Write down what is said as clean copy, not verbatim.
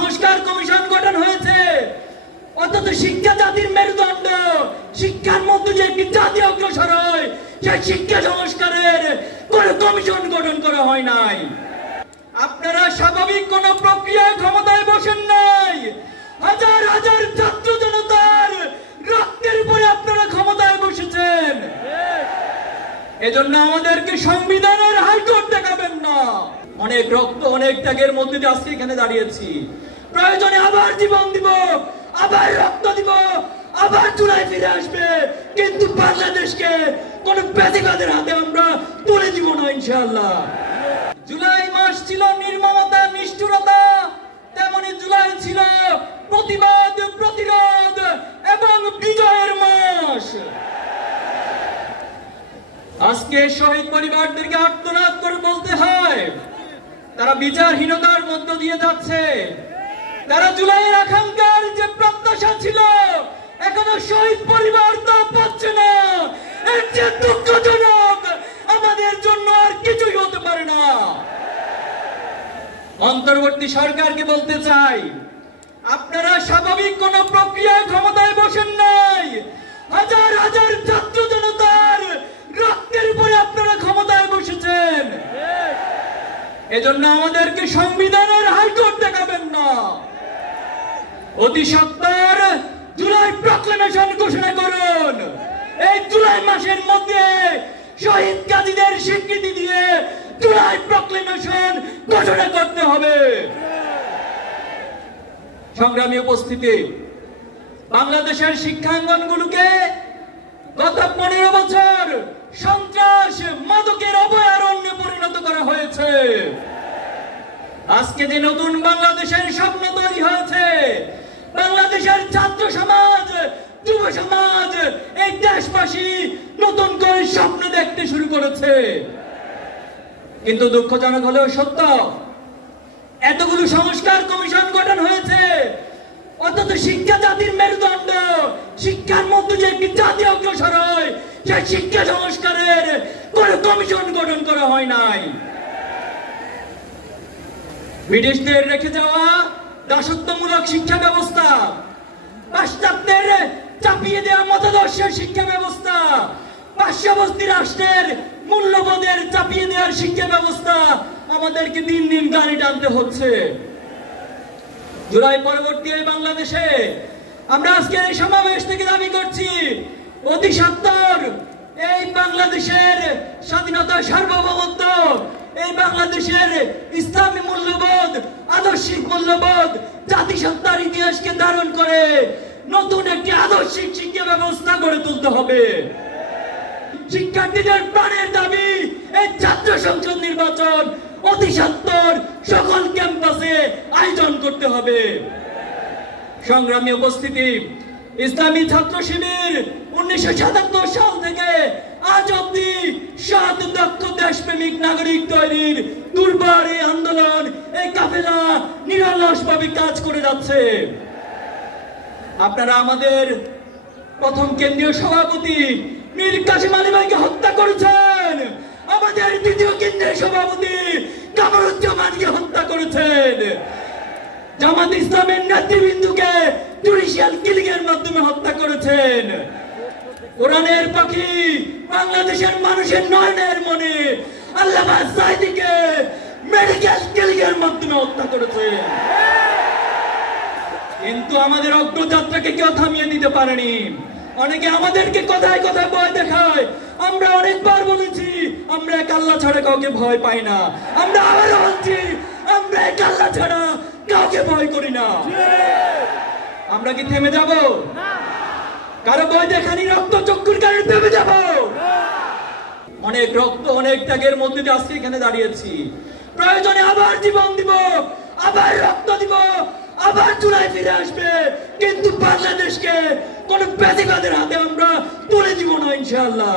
সংস্কার কমিশন গঠন হয়েছে, অন্তত শিক্ষা জাতির মেরুদণ্ড, শিক্ষার মধ্যে যে একটি জাতি অগ্রসর হয় সেই শিক্ষা সংস্কারের কোন কমিশন গঠন করা হয় নাই। আপনারা স্বাভাবিক কোন প্রক্রিয়ায় ক্ষমতায় বসেন নাই, হাজার হাজার ছাত্র জনতার রক্তের উপরে আপনারা ক্ষমতায় বসেছেন। এজন্য আমাদেরকে সংবিধানের হাইকোর্ট দেখাবেন না। অনেক রক্ত অনেক ত্যাগের মধ্যে দিয়ে আজকে এখানে দাঁড়িয়েছি। প্রয়োজনে আবার জীবন দিব, আবার রক্ত দিব, আবার চুলায় ফিরে আসবে, কিন্তু বাংলাদেশকে কোন প্যাসিবাদের হাতে আমরা তুলে দিব না ইনশাআল্লাহ। জুলাই মাস ছিল নির্মমতা, নিষ্ঠুরতা, তেমনি জুলাই ছিল প্রতিবাদ, প্রতিরোধ এবং বিজয়ের মাস। আজকে শহীদ পরিবারদেরকে আর্তনাদ করে বলতে হয়, তারা বিচারহীনতার মধ্য দিয়ে যাচ্ছে। তারা জুলাইয়ের আকাঙ্ক্ষার যে প্রত্যাশা ছিল এখনো শহীদ পরিবার তা পাচ্ছে না। এর যে দুঃখজনক, আমাদের জন্য আর কিছুই হতে পারে না। অন্তর্বর্তী সরকারকে বলতে চাই, আপনারা স্বাভাবিক কোন প্রক্রিয়ায় ক্ষমতায় বসেন নাই, হাজার হাজার ছাত্র জনতার রক্তের উপরে আপনারা ক্ষমতায় বসেছেন। এজন্য আমাদেরকে সংবিধানের হাইকোর্ট দেখাবেন না। অতি সত্বর জুলাই প্রক্লেমেশন ঘোষণা করুন। এই জুলাই মাসের মধ্যে শহীদ গাজীদের স্বীকৃতি দিয়ে জুলাই প্রক্লেমেশন ঘোষণা করতে হবে। সংগ্রামী উপস্থিতি, বাংলাদেশের শিক্ষাঙ্গনগুলোকে গত 15 বছর সন্ত্রাস, মাদকের অভয়ারণ্যে পরিণত করা হয়েছে। আজকে যে নতুন বাংলাদেশের স্বপ্ন তৈরি হয়েছে, বাংলাদেশের ছাত্র সমাজ, যুব সমাজ, এই দেশবাসী নতুন করে স্বপ্ন দেখতে শুরু করেছে। কিন্তু দুঃখজনক হলেও সত্য, এতগুলো সংস্কার কমিশন গঠন হয়েছে, অন্তত শিক্ষা জাতির মেরুদণ্ড, শিক্ষার মধ্যে যে একটি জাতি অগ্রসর হয় সেই শিক্ষা সংস্কারের কোন কমিশন গঠন করা হয় নাই। ব্রিটিশদের রেখে যাওয়া দাসত্বমূলক শিক্ষা ব্যবস্থা, পাশ্চাত্যের চাপিয়ে দেওয়া মতাদর্শের শিক্ষা ব্যবস্থা, পার্শ্ববর্তী রাষ্ট্রের মূল্যবোধের চাপিয়ে দেওয়ার শিক্ষা ব্যবস্থা আমাদেরকে দিন দিন গাড়ি টানতে হচ্ছে। জুলাই পরবর্তী এই বাংলাদেশে আমরা আজকে এই সমাবেশ থেকে দাবি করছি, অতি সত্বর এই বাংলাদেশের স্বাধীনতা, সার্বভৌমত্ব, এই বাংলাদেশের ইসলামী মূল্যবোধ, আদর্শিক মূল্যবোধ, জাতিসত্তার ইতিহাসকে ধারণ করে নতুন একটি আদর্শিক শিক্ষা ব্যবস্থা গড়ে তুলতে হবে। শিক্ষার্থীদের প্রাণের দাবি এই ছাত্র সংসদ নির্বাচন অতি সত্বর সকল ক্যাম্পাসে আয়োজন করতে হবে। সংগ্রামী উপস্থিতি, ইসলামী ছাত্র শিবির 1977 সাল থেকে আজ অব্দি সৎ, দক্ষ, দেশপ্রেমিক নাগরিক তৈরির দুর্বার এই আন্দোলন, এই কাফেলা নিরলসভাবে কাজ করে যাচ্ছে। আপনারা আমাদের প্রথম কেন্দ্রীয় সভাপতি মীর কাসেম আলী ভাইকে হত্যা করেছেন, আমাদের দ্বিতীয় কেন্দ্রীয় সভাপতি কামরুজ্জামানকে হত্যা করেছেন, জামাত ইসলামের নেতৃবৃন্দকে জুডিশিয়াল কিলিং এর মাধ্যমে হত্যা করেছেন, কোরআনের পাখি, বাংলাদেশের মানুষের নয়নের মনে আল্লামা সাঈদীকে মেডিকেল কিলিং এর মাধ্যমে হত্যা করেছেন। কিন্তু আমাদের অগ্রযাত্রাকে কেউ থামিয়ে দিতে পারেনি। অনেকে আমাদেরকে কথায় কথায় ভয় দেখায়। আমরা অনেকবার বলেছি, আমরা এক আল্লাহ ছাড়া কাউকে ভয় পাই না। আমরা আবারও বলছি, আমরা এক আল্লাহ ছাড়া কাউকে ভয় করি না। আমরা কি থেমে যাব? কারো ভয় দেখানি রক্ত চক্ষুর কারণে থেমে যাব? অনেক রক্ত অনেক ত্যাগের মধ্যে দিয়ে আজকে এখানে দাঁড়িয়েছি। প্রয়োজনে আবার জীবন দিব, আবার রক্ত দিব, আবার চুলায় ফিরে আসবে, কিন্তু বাংলাদেশকে কোন প্যাসিবাদের হাতে আমরা তুলে দিব না ইনশাআল্লাহ।